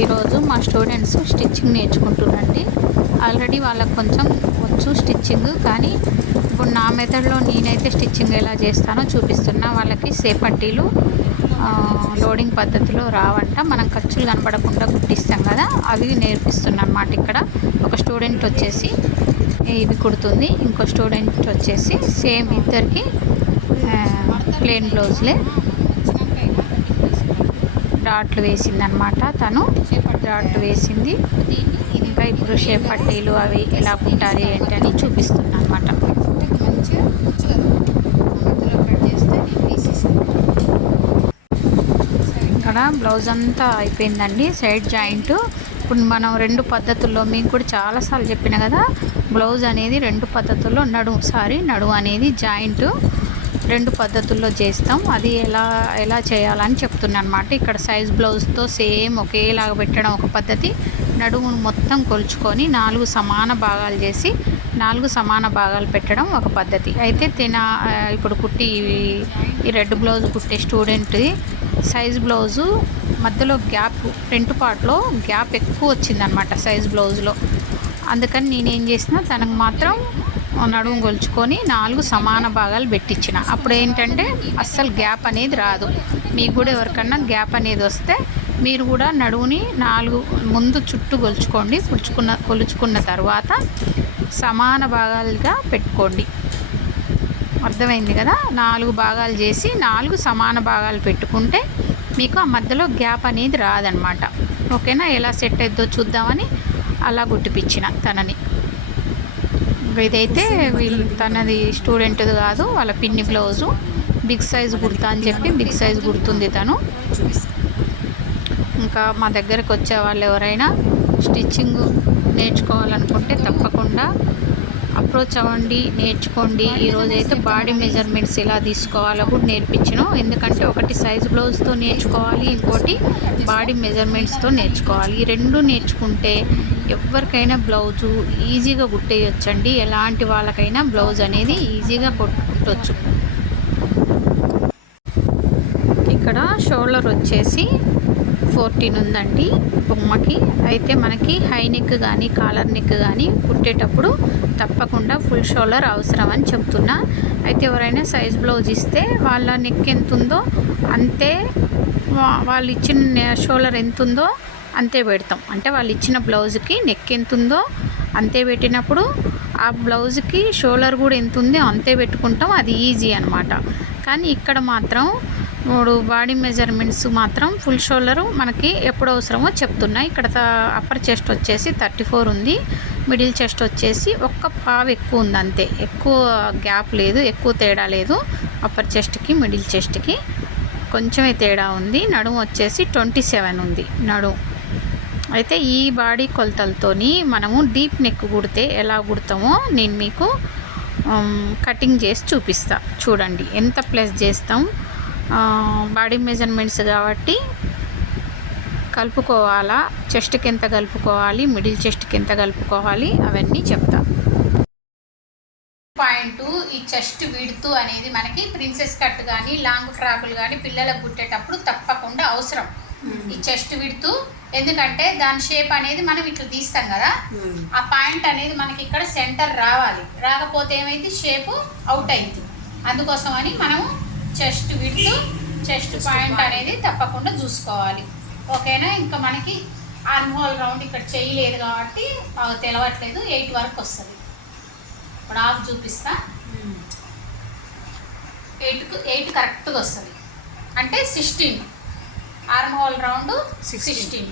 ఈరోజు మా students stitching నేర్చుకుంటున్నారండి. Already వాళ్ళకు కొంచెం వచ్చు స్టిచ్చింగ్, కానీ ఇప్పుడు నా మెథడ్లో నేనైతే స్టిచ్చింగ్ ఎలా చేస్తానో చూపిస్తున్నా. వాళ్ళకి సేపట్టీలు లోడింగ్ పద్ధతిలో రావంట, మనం ఖర్చులు కనపడకుండా కుట్టిస్తాం కదా, అవి నేర్పిస్తున్నా అన్నమాట. ఇక్కడ ఒక స్టూడెంట్ వచ్చేసి ఇవి కుడుతుంది, ఇంకో స్టూడెంట్ వచ్చేసి సేమ్ ఇద్దరికి ప్లెయిన్ బ్లౌజ్లే డాట్లు వేసింది అనమాట. తను డాట్లు వేసింది. ఇంకా ఇప్పుడు షేప్ పట్టీలు అవి ఎలా కుట్టాలి ఏంటని చూపిస్తుంది అనమాట. ఇక్కడ బ్లౌజ్ అంతా అయిపోయిందండి. సైడ్ జాయింట్ ఇప్పుడు మనం రెండు పద్ధతుల్లో, మీకు కూడా చాలాసార్లు చెప్పిన కదా, బ్లౌజ్ అనేది రెండు పద్ధతుల్లో, నడుము అనేది జాయింట్ రెండు పద్ధతుల్లో చేస్తాం. అది ఎలా చేయాలని చెప్తున్నాను అనమాట. ఇక్కడ సైజ్ బ్లౌజ్తో సేమ్ ఒకేలాగా పెట్టడం ఒక పద్ధతి, నడుమును మొత్తం కొలుచుకొని 4 సమాన భాగాలు చేసి 4 సమాన భాగాలు పెట్టడం ఒక పద్ధతి. అయితే ఇప్పుడు కుట్టి ఈ రెడ్ బ్లౌజ్ కుట్టే స్టూడెంట్ సైజ్ బ్లౌజు మధ్యలో గ్యాప్, ఫ్రంట్ పార్ట్లో గ్యాప్ ఎక్కువ వచ్చిందనమాట సైజ్ బ్లౌజ్లో. అందుకని నేనేం చేసిన, తనకు మాత్రం నడుము కొలుచుకొని 4 సమాన భాగాలు పెట్టించిన. అప్పుడు ఏంటంటే అస్సలు గ్యాప్ అనేది రాదు. మీకు కూడా ఎవరికన్నా గ్యాప్ అనేది వస్తే మీరు కూడా నడుముని 4 ముందు చుట్టూ కొలుచుకోండి. కొలుచుకున్న తర్వాత సమాన భాగాలుగా పెట్టుకోండి. అర్థమైంది కదా? 4 భాగాలు చేసి 4 సమాన భాగాలు పెట్టుకుంటే మీకు ఆ మధ్యలో గ్యాప్ అనేది రాదనమాట. ఓకేనా? ఎలా సెట్ అవుతుందో చూద్దామని అలా గుట్టిపించిన తనని. ఇదైతే తనది స్టూడెంట్ది కాదు, వాళ్ళ పిన్ని బ్లౌజు. బిగ్ సైజు కుడతా అని చెప్పి బిగ్ సైజు కుడుతుంది తను. ఇంకా మా దగ్గరకు వచ్చే వాళ్ళు ఎవరైనా స్టిచ్చింగ్ నేర్చుకోవాలనుకుంటే తప్పకుండా అప్రోచ్ అవ్వండి, నేర్చుకోండి. ఈరోజైతే బాడీ మెజర్మెంట్స్ ఎలా తీసుకోవాలో కూడా నేర్పించను. ఎందుకంటే ఒకటి సైజ్ బ్లౌజ్తో నేర్చుకోవాలి, ఇంకోటి బాడీ మెజర్మెంట్స్తో నేర్చుకోవాలి. ఈ రెండు నేర్చుకుంటే ఎవరికైనా బ్లౌజు ఈజీగా కుట్టేయొచ్చండి. ఎలాంటి వాళ్ళకైనా బ్లౌజ్ అనేది ఈజీగా కుట్టవచ్చు. ఇక్కడ షోల్డర్ వచ్చేసి 14 ఉందండి బొమ్మకి. అయితే మనకి హై నెక్ కానీ కాలర్ నెక్ కానీ కుట్టేటప్పుడు తప్పకుండా ఫుల్ షోల్డర్ అవసరం అని చెప్తున్నా. అయితే ఎవరైనా సైజ్ బ్లౌజ్ ఇస్తే వాళ్ళ నెక్ ఎంత ఉందో అంతే, వాళ్ళు ఇచ్చిన షోల్డర్ ఎంత ఉందో అంతే పెడతాం. అంటే వాళ్ళు ఇచ్చిన బ్లౌజ్కి నెక్ ఎంత ఉందో అంతే పెట్టినప్పుడు ఆ బ్లౌజ్కి షోల్డర్ కూడా ఎంత ఉందో అంతే పెట్టుకుంటాం. అది ఈజీ అనమాట. కానీ ఇక్కడ మాత్రం 3 బాడీ మెజర్మెంట్స్ మాత్రం ఫుల్ షోల్డరు మనకి ఎప్పుడు అవసరమో చెప్తున్నా. ఇక్కడ అప్పర్ చెస్ట్ వచ్చేసి 34 ఉంది, మిడిల్ చెస్ట్ వచ్చేసి ఒక్క పావు ఎక్కువ ఉంది అంతే. ఎక్కువ గ్యాప్ లేదు, ఎక్కువ తేడా లేదు. అప్పర్ చెస్ట్కి మిడిల్ చెస్ట్కి కొంచెమే తేడా ఉంది. నడుము వచ్చేసి 27 ఉంది నడుము. అయితే ఈ బాడీ కొలతలతోని మనము డీప్ నెక్ కుడితే ఎలా కుడతామో నేను మీకు కటింగ్ చేసి చూపిస్తా. చూడండి ఎంత ప్లస్ చేస్తాం. బాడీ మెజర్మెంట్స్ కాబట్టి కలుపుకోవాలా, చెస్ట్కి ఎంత కలుపుకోవాలి, మిడిల్ చెస్ట్కి ఎంత కలుపుకోవాలి, అవన్నీ చెప్తా. పాయింట్ ఈ చెస్ట్ విడ్త్ అనేది మనకి ప్రిన్సెస్ కట్ కానీ లాంగ్ ఫ్రాకులు కానీ పిల్లలకు కుట్టేటప్పుడు తప్పకుండా అవసరం ఈ చెస్ట్ విడ్త్. ఎందుకంటే దాని షేప్ అనేది మనం ఇట్లా తీస్తాం కదా, ఆ పాయింట్ అనేది మనకి ఇక్కడ సెంటర్ రావాలి. రాకపోతే ఏమైంది, షేప్ అవుట్ అయింది. అందుకోసం అని మనము చెస్ట్ విడ్త్, చెస్ట్ పాయింట్ అనేది తప్పకుండా చూసుకోవాలి. ఓకేనా? ఇంకా మనకి ఆర్మ్ హోల్ రౌండ్ ఇక్కడ చేయలేదు కాబట్టి తెలవట్లేదు, 8 వరకు వస్తుంది. ఇప్పుడు హాఫ్ చూపిస్తా. 8 కరెక్ట్గా వస్తుంది. అంటే 16 ఆర్మ్ హోల్ రౌండ్ 16.